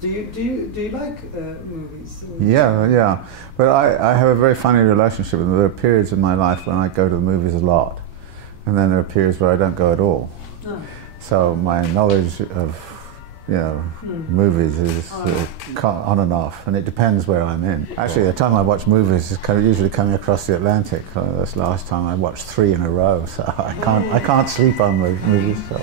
Do you like movies? Yeah. But I have a very funny relationship with them. There are periods in my life when I go to the movies a lot, and then there are periods where I don't go at all. Oh. So my knowledge of movies is on and off, and it depends where I'm in. Actually, the time I watch movies is usually coming across the Atlantic. That's the last time I watched 3 in a row, so I can't sleep on movies. So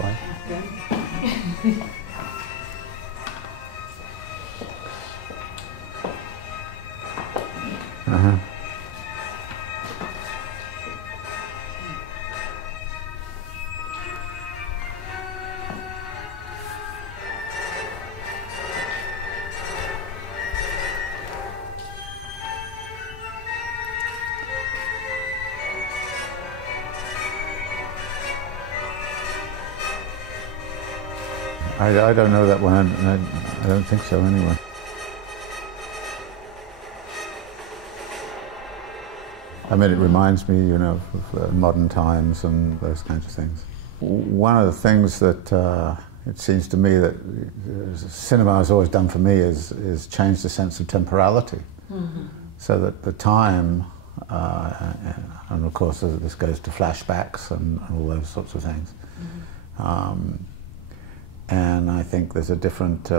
I don't know that one. I don't think so anyway. I mean, it reminds me, of modern times and those kinds of things. One of the things that it seems to me that cinema has always done for me is change the sense of temporality. Mm-hmm. So that the time, and of course this goes to flashbacks and all those sorts of things. Mm-hmm. And I think there's a different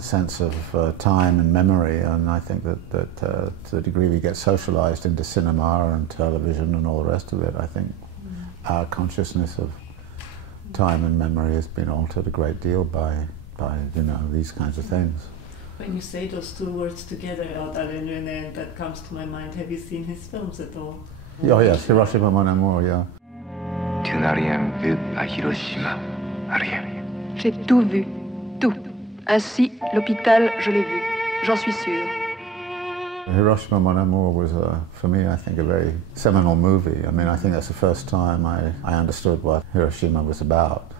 sense of time and memory, and I think that to the degree we get socialized into cinema and television and all the rest of it, I think our consciousness of time and memory has been altered a great deal by these kinds of things. When you say those two words together, Arzunun, that comes to my mind. Have you seen his films at all? Oh yes, Hiroshima, Mon Amour, yeah. Tu n'as rien vu à Hiroshima, rien. J'ai tout vu, tout. Ainsi, l'hôpital, je l'ai vu. J'en suis sûre. Hiroshima, Mon Amour was, for me, I think, a very seminal movie. I mean, I think that's the first time I understood what Hiroshima was about.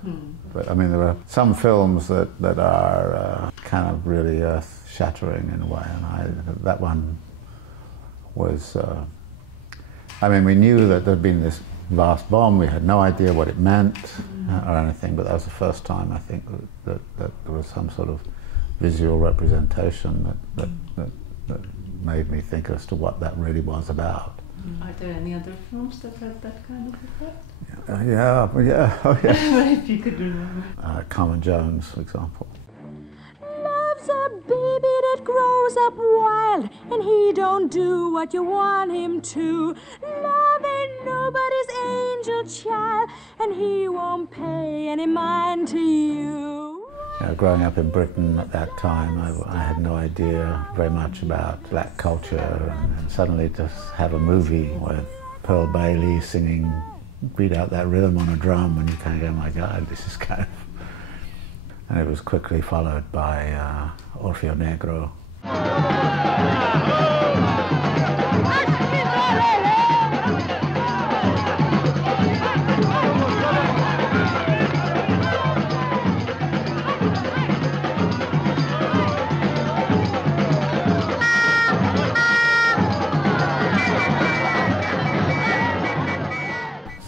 But, I mean, there are some films that are kind of really earth-shattering in a way, and that one was... I mean, we knew that there'd been this vast bomb. We had no idea what it meant or anything, but that was the first time I think that there was some sort of visual representation that made me think as to what that really was about. Are there any other films that had that kind of effect? Yeah. If you could remember. Carmen Jones, for example. Love's a baby that grows up wild, and he don't do what you want him to. Love ain't nobody's angel child, and he won't pay any mind to you. Growing up in Britain at that time, I had no idea very much about black culture, and suddenly to have a movie with Pearl Bailey singing, beat out that rhythm on a drum, and you kind of go, my God, this is kind of... And it was quickly followed by Orfeo Negro.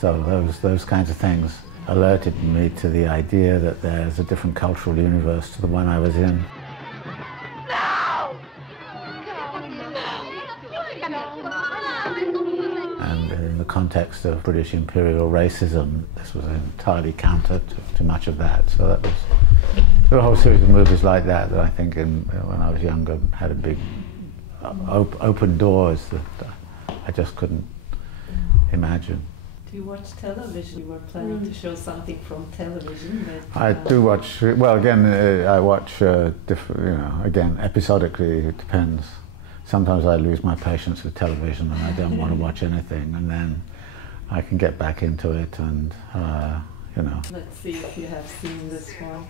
So those kinds of things alerted me to the idea that there's a different cultural universe to the one I was in. No! And in the context of British imperial racism, this was entirely counter to much of that. So that was, there were a whole series of movies like that I think when I was younger had a big open doors that I just couldn't imagine. Do you watch television? You were planning to show something from television. I do watch. Well, again, I watch. Again, episodically. It depends. Sometimes I lose my patience with television and I don't want to watch anything, and then I can get back into it, and Let's see if you have seen this one.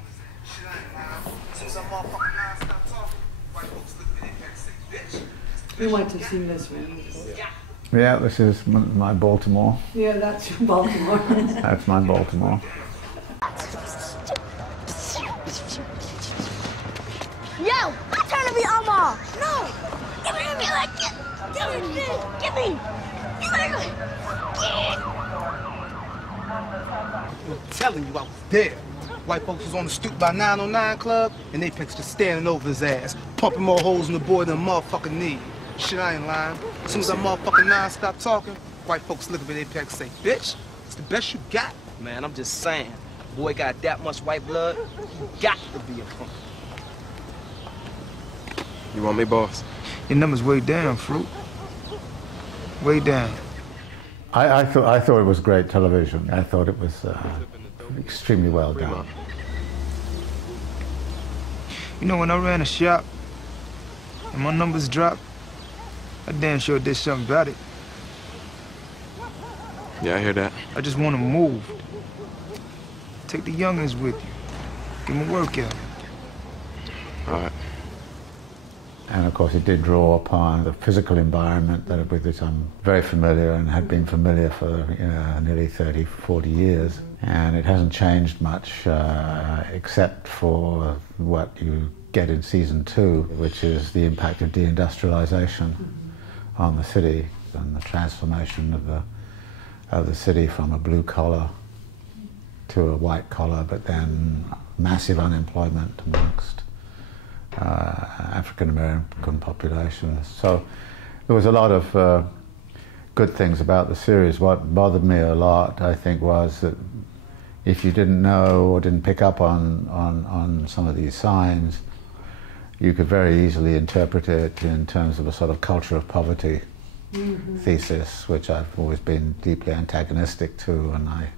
You might have seen this one. Yeah, this is my Baltimore. Yeah, that's your Baltimore. That's my Baltimore. Yo, I'm trying to be Alma. No, give me like it. Give me. I'm telling you, I was there. White folks was on the stoop by 909 Club, and Apex just standing over his ass, pumping more holes in the boy than a motherfucking need. Shit, I ain't lying. As soon as that motherfucking nine stopped talking, white folks look at Apex and say, bitch, it's the best you got. Man, I'm just saying, boy got that much white blood, you got to be a punk. You want me, boss? Your number's way down, Fruit. Way down. I thought it was great television. I thought it was extremely well done. You know, when I ran a shop and my numbers dropped, I damn sure did something about it. Yeah, I hear that. I just want to move. Take the youngins with you. Give them a workout. All right. And of course it did draw upon the physical environment that with which I'm very familiar and had been familiar for nearly 30, 40 years. And it hasn't changed much except for what you get in season 2, which is the impact of deindustrialization on the city and the transformation of the city from a blue collar to a white collar, but then massive unemployment amongst African American populations. So there was a lot of good things about the series. What bothered me a lot, I think, was that if you didn't know or didn't pick up on some of these signs, you could very easily interpret it in terms of a sort of culture of poverty thesis, which I've always been deeply antagonistic to, and I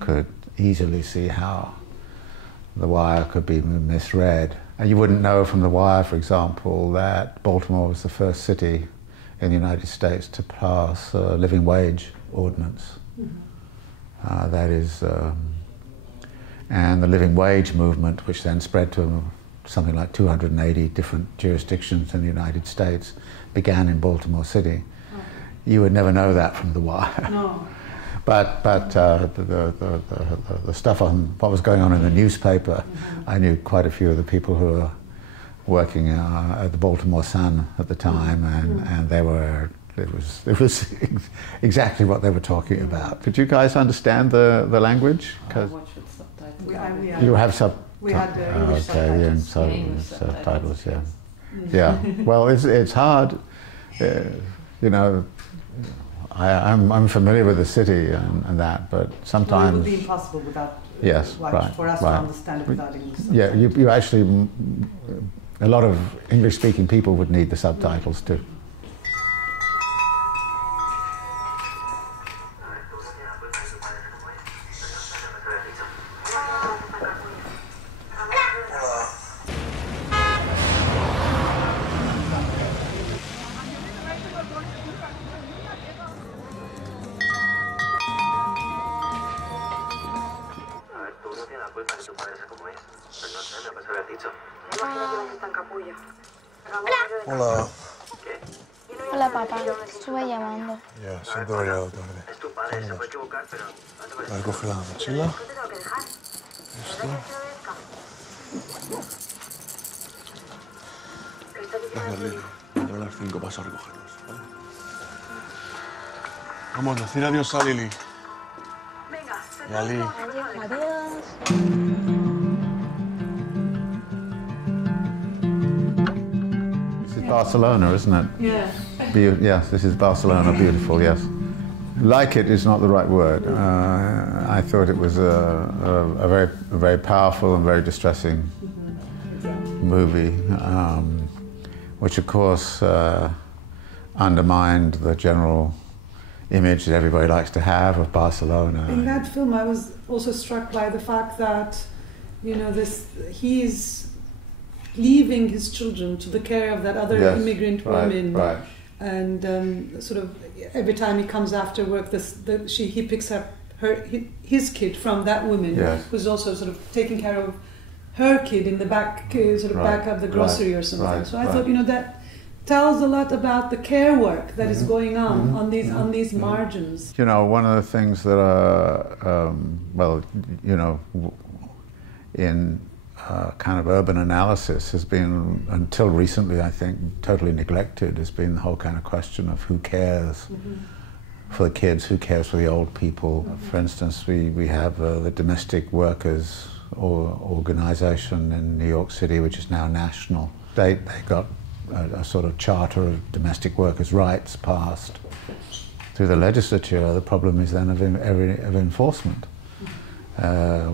could easily see how The Wire could be misread. And you wouldn't know from The Wire, for example, that Baltimore was the first city in the United States to pass a living wage ordinance. That is, and the living wage movement, which then spread to something like 280 different jurisdictions in the United States, began in Baltimore City. You would never know that from The Wire. No. But the stuff on what was going on in the newspaper, I knew quite a few of the people who were working at the Baltimore Sun at the time, and they were, it was exactly what they were talking about. Did you guys understand the language? I watched with subtitles. You have We had English subtitles, yeah. Yeah. Well, it's hard, you know. I'm familiar with the city and that, but sometimes... It would be impossible without... for us to understand it without English subtitles. Yeah, you actually... A lot of English-speaking people would need the subtitles too. Hola. Hola, papá. Estuve llamando. Ya, siento haber llegado tarde. A ver, coge la mochila. Esto. Gracias, Lili. Vendré a las 5 paso a recogerlos, ¿vale? Vamos, decir adiós a Lili. Y a Lili. Adiós. Barcelona, isn't it? Yeah. Yes, this is Barcelona, beautiful, yes. Like it is not the right word. I thought it was a very powerful and very distressing movie, which of course undermined the general image that everybody likes to have of Barcelona. In that film, I was also struck by the fact that, you know, he's leaving his children to the care of that other immigrant woman, and sort of every time he comes after work, he picks up his kid from that woman, who's also sort of taking care of her kid in the back, back of the grocery or something. So I thought, you know, that tells a lot about the care work that is going on these margins. You know, one of the things that well, you know, in kind of urban analysis has been, until recently, I think, totally neglected, has been the whole kind of question of who cares for the kids, who cares for the old people. For instance, we have the domestic workers organization in New York City, which is now national. They got a sort of charter of domestic workers' rights passed through the legislature. The problem is then of enforcement,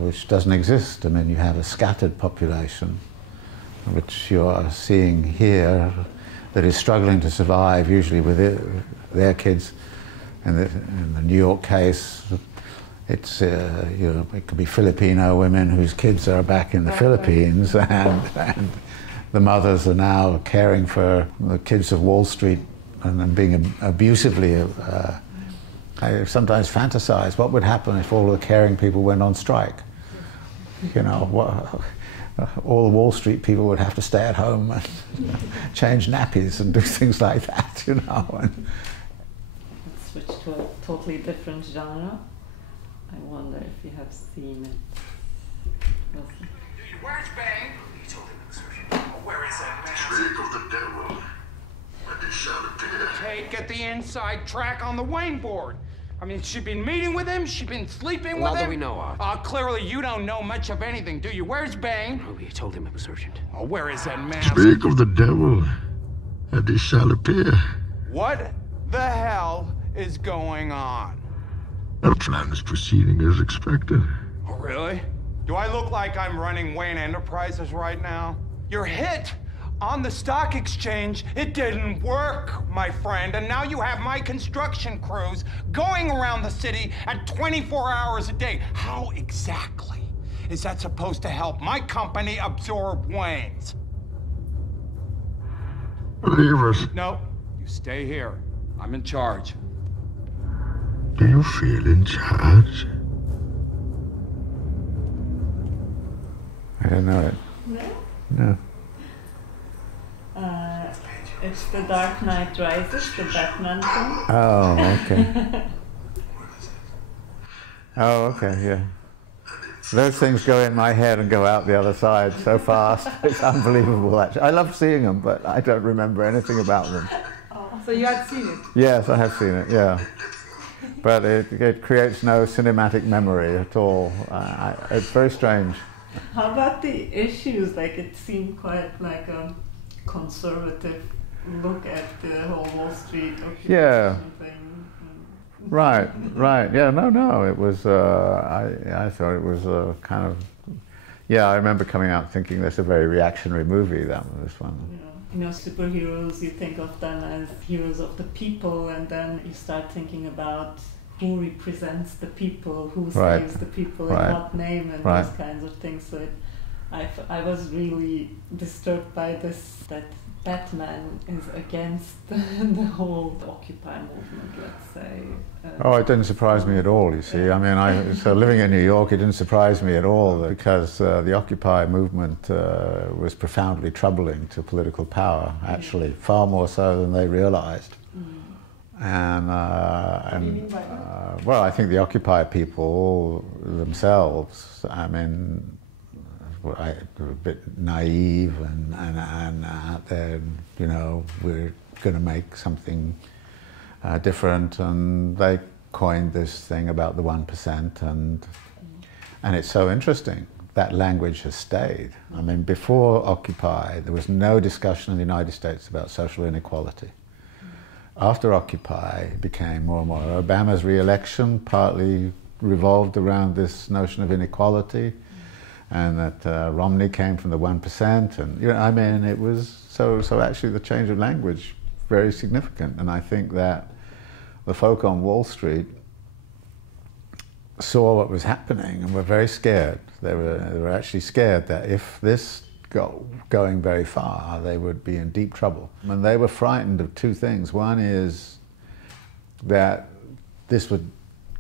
which doesn't exist. I mean, you have a scattered population, which you are seeing here, that is struggling to survive, usually with their kids. In the New York case, it's it could be Filipino women whose kids are back in the Philippines, and the mothers are now caring for the kids of Wall Street and being abusively. I sometimes fantasize what would happen if all the caring people went on strike. You know, all the Wall Street people would have to stay at home and change nappies and do things like that, you know. And switch to a totally different genre. I wonder if you have seen it. Where's Bang? You told him it was where is that? Speak of the devil. When did shall appear? Get the inside track on the Wayne board. I mean, she's been meeting with him, she's been sleeping with Not him. that we know of. Clearly you don't know much of anything, do you? Where's Bang? Oh, you told him it was urgent. Oh, where is that man? Speak of the devil, and he shall appear. What the hell is going on? Our plan is proceeding as expected. Oh, really? Do I look like I'm running Wayne Enterprises right now? You're hit on the stock exchange. It didn't work, my friend, and now you have my construction crews going around the city at 24 hours a day. How exactly is that supposed to help my company absorb Wayne's? Leave us. No, you stay here. I'm in charge. Do you feel in charge? I don't know it. No? No. It's The Dark Knight Rises, the Batman film. Oh, okay. Oh, okay, yeah. Those things go in my head and go out the other side so fast. It's unbelievable, actually. I love seeing them, but I don't remember anything about them. Oh, so you had seen it? Yes, I have seen it, yeah. But it creates no cinematic memory at all. It's very strange. How about the issues? Like, it seemed quite like a conservative look at the whole Wall Street occupation thing. Right. Yeah, no. It was. I thought it was kind of. Yeah, I remember coming out thinking that's a very reactionary movie. This one. You know, superheroes. You think of them as heroes of the people, and then you start thinking about who represents the people, who saves the people, in what name, and those kinds of things. So I was really disturbed by this, that Batman is against the whole Occupy movement, let's say. It didn't surprise me at all, you see. I mean, so living in New York, it didn't surprise me at all because the Occupy movement was profoundly troubling to political power, actually, far more so than they realized. And what do you mean by that? Well, I think the Occupy people themselves, I mean, were a bit naive and out there, you know, we're going to make something different, and they coined this thing about the 1%, and it's so interesting. That language has stayed. I mean, before Occupy, there was no discussion in the United States about social inequality. After Occupy, it became more and more. Obama's re-election partly revolved around this notion of inequality, and that Romney came from the 1%, and you know, I mean, it was so actually the change of language very significant, and I think that the folk on Wall Street saw what was happening and were very scared. They were actually scared that if this got going very far, they would be in deep trouble. And they were frightened of two things. One is that this would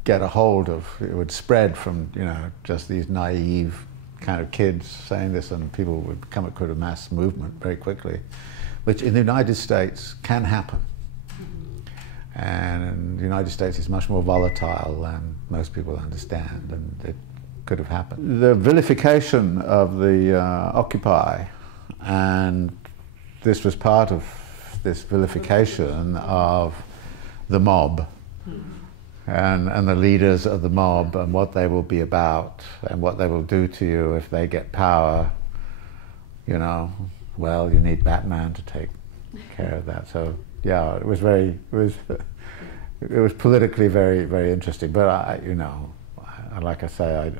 get a hold of, it would spread from, you know, just these naive kind of kids saying this, and people would come across a mass movement very quickly, which in the United States can happen. And the United States is much more volatile than most people understand, and it could have happened. The vilification of the Occupy, and this was part of this vilification of the mob, and the leaders of the mob and what they will be about and what they will do to you if they get power, you know, well, you need Batman to take care of that. So yeah, it was politically very, very interesting. But like I say,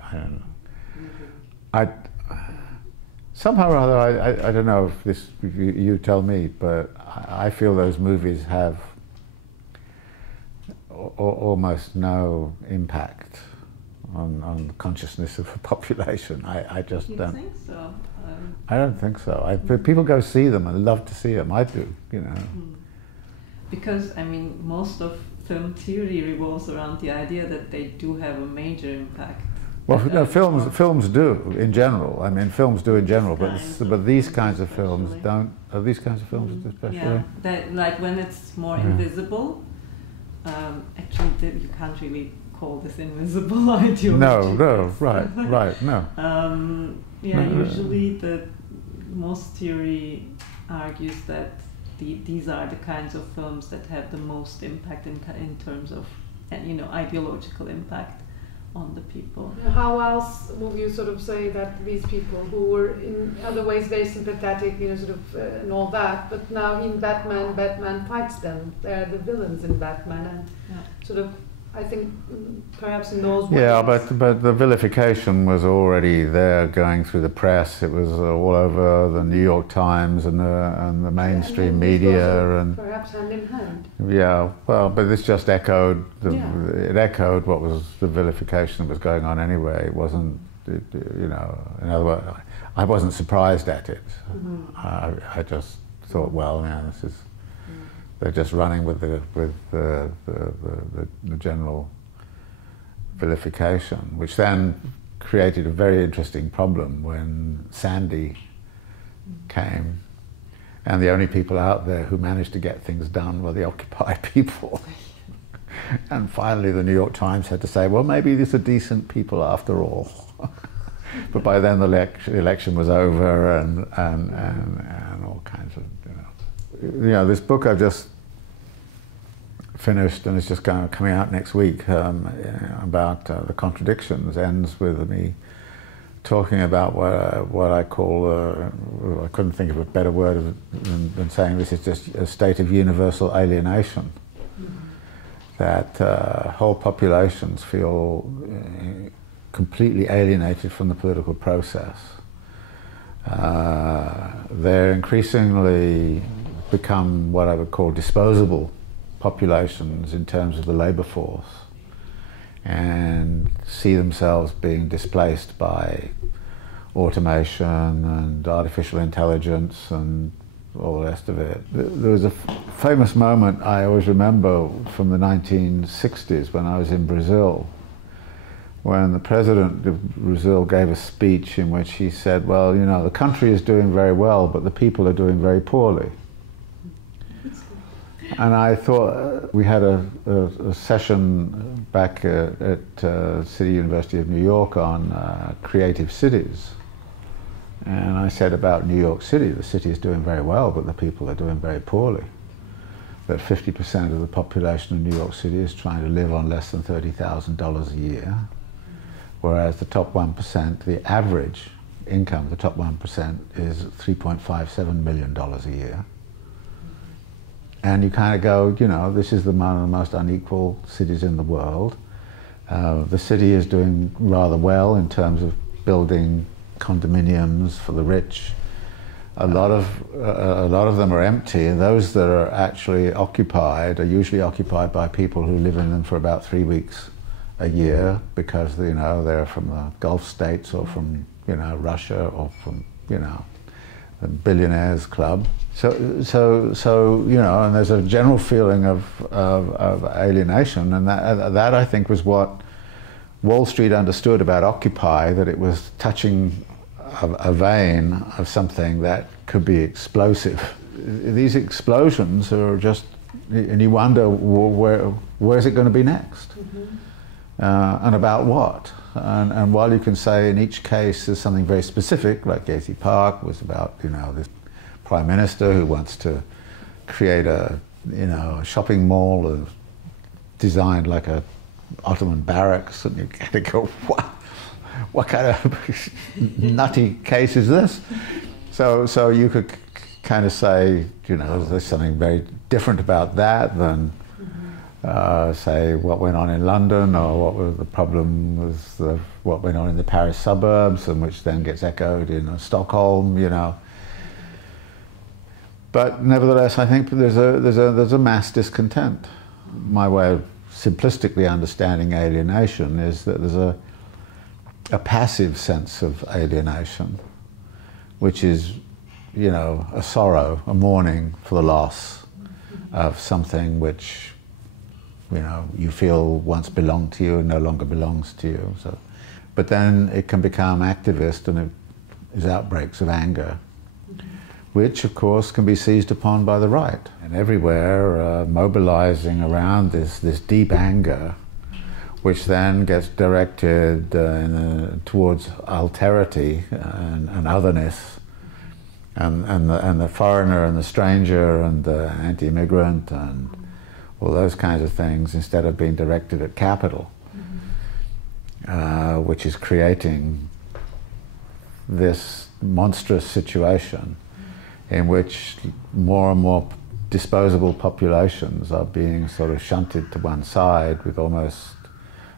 somehow or other, I don't know if this, you tell me, but I feel those movies have almost no impact on the consciousness of the population. I just don't. You think so? I don't think so. People go see them and love to see them. I do, you know. Because I mean, most of film theory revolves around the idea that they do have a major impact. Well, no, films do in general. I mean, films do in general, but these kinds of films don't. Are these kinds of films especially? Yeah, like when it's more invisible. Actually, you can't really call this invisible ideology. No, right, no. Usually most theory argues that these are the kinds of films that have the most impact in terms of, ideological impact on the people. How else would you sort of say that these people who were in other ways very sympathetic, and all that, but now in Batman fights them. They're the villains in Batman, and I think perhaps in those ways. Yeah, but the vilification was already there going through the press. It was all over the New York Times and the mainstream media, and perhaps hand in hand. Yeah, well, but this just echoed. It echoed what was the vilification that was going on anyway. It wasn't, in other words, I wasn't surprised at it. I just thought, well, this is. They're just running with the general vilification, which then created a very interesting problem when Sandy came, and the only people out there who managed to get things done were the Occupy people. And finally the New York Times had to say, well, maybe these are decent people after all. But by then the election was over, and all kinds of, this book I've just finished and it's just coming out next week, about the contradictions, ends with me talking about what I call, I couldn't think of a better word than saying this is just a state of universal alienation. That whole populations feel completely alienated from the political process. They're increasingly become what I would call disposable populations in terms of the labour force, and see themselves being displaced by automation and artificial intelligence and all the rest of it. There was a famous moment I always remember from the 1960s when I was in Brazil, when the president of Brazil gave a speech in which he said, well, the country is doing very well, but the people are doing very poorly. And I thought, we had a session back at City University of New York on creative cities. And I said about New York City, the city is doing very well, but the people are doing very poorly. That 50% of the population of New York City is trying to live on less than $30,000 a year, whereas the top 1%, the average income of the top 1% is $3.57 million a year. And you kind of go, this is one of the most unequal cities in the world. The city is doing rather well in terms of building condominiums for the rich. A lot of them are empty, and those that are actually occupied are usually occupied by people who live in them for about 3 weeks a year, because they're from the Gulf states or from Russia or from the billionaires club. So and there's a general feeling of alienation, and that I think was what Wall Street understood about Occupy, that it was touching a vein of something that could be explosive. These explosions are just, and you wonder where's it going to be next, and about what. And while you can say in each case there's something very specific, like Gezi Park was about this Prime Minister who wants to create a shopping mall designed like a Ottoman barracks, and you kind of go, what kind of nutty case is this? So you could kind of say, you know, there's something very different about that than, say, what went on in London, or what was the problem with what went on in the Paris suburbs, and which then gets echoed in Stockholm, you know. But nevertheless, I think there's a mass discontent. My way of simplistically understanding alienation is that there's a passive sense of alienation, which is, you know, a sorrow, a mourning for the loss of something which, you know, you feel once belonged to you and no longer belongs to you. So, but then it can become activist, and it is outbreaks of anger, which of course can be seized upon by the right. And everywhere mobilizing around this deep anger, which then gets directed towards alterity and otherness, and the foreigner and the stranger and the anti-immigrant and all those kinds of things, instead of being directed at capital, which is creating this monstrous situation in which more and more disposable populations are being sort of shunted to one side with almost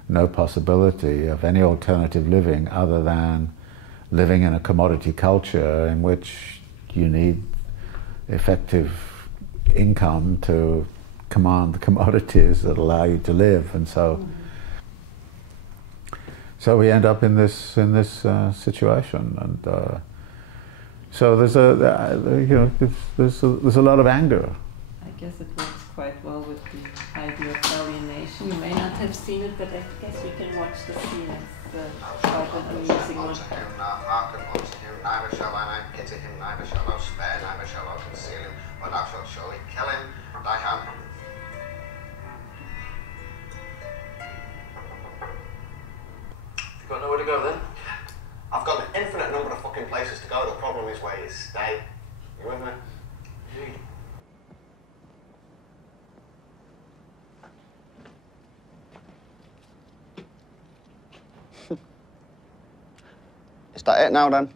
no possibility of any alternative living other than living in a commodity culture in which you need effective income to command the commodities that allow you to live, and so we end up in this situation, and so there's a lot of anger. I guess it works quite well with the idea of alienation. You may not have seen it, but I guess you can watch the scene. It's quite an amusing one. Neither shall I pity him, neither shall I spare, neither shall I conceal him, but thou shalt surely kill him, and I have. You've got nowhere to go then? I've got an infinite number of fucking places to go. The problem is where you stay. You with me? Indeed. Is that it now then?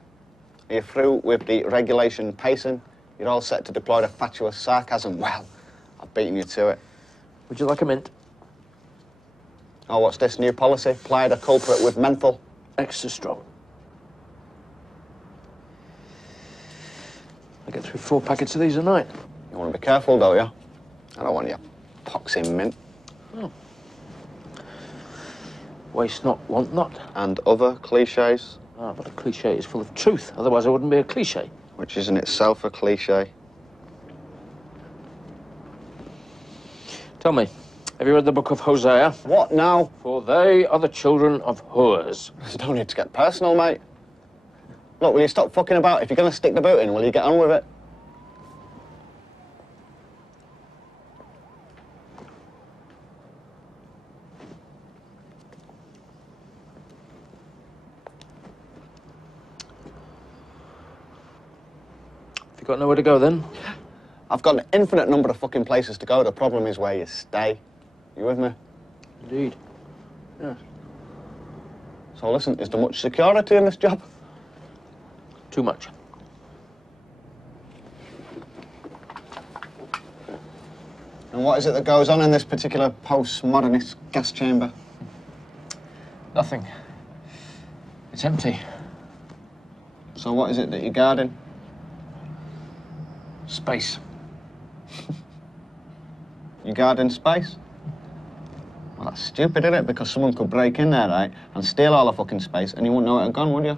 Are you through with the regulation pacing? You're all set to deploy the fatuous sarcasm? Well, I've beaten you to it. Would you like a mint? Oh, what's this new policy? Ply the culprit with menthol? Extra strong. I get through 4 packets of these a night. You want to be careful, don't you? I don't want your poxy mint. Oh. Waste not, want not. And other cliches? Ah, but a cliche is full of truth. Otherwise, it wouldn't be a cliche. Which is in itself a cliche. Tell me, have you read the book of Hosea? What now? For they are the children of whores. You don't need to get personal, mate. Look, will you stop fucking about? If you're going to stick the boot in, will you get on with it? You got nowhere to go then? I've got an infinite number of fucking places to go. The problem is where you stay. You with me? Indeed. Yeah. So listen, is there much security in this job? Too much. And what is it that goes on in this particular postmodernist gas chamber? Nothing. It's empty. So what is it that you're guarding? Space. You guarding space? Well, that's stupid, isn't it? Because someone could break in there, right, and steal all the fucking space, and you wouldn't know it had gone, would you?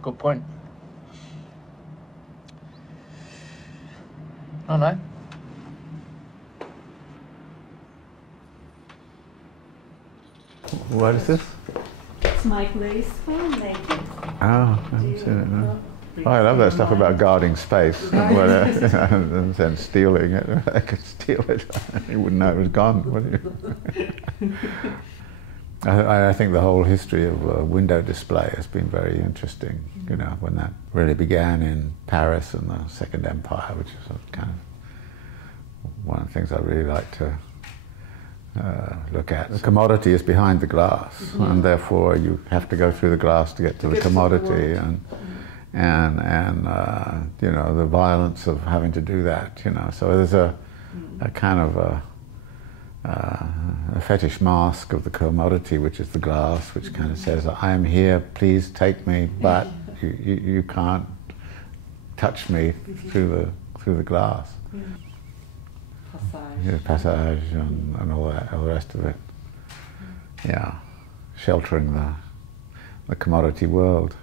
Good point. Oh, no. What is this? It's Mike Lee's filmmaking. Oh, I haven't seen it, no. Oh, I love that stuff about guarding space and then stealing it. I could steal it. You wouldn't know it was gone, would you? I think the whole history of window display has been very interesting, you know, when that really began in Paris and the Second Empire, which is kind of one of the things I really like to look at. The commodity is behind the glass, and therefore you have to go through the glass to get to the commodity, and you know, the violence of having to do that. You know, so there's a kind of a fetish mask of the commodity, which is the glass, which kind of says, "I am here, please take me, but you can't touch me through the glass." Passage and all the rest of it. Yeah, sheltering the commodity world.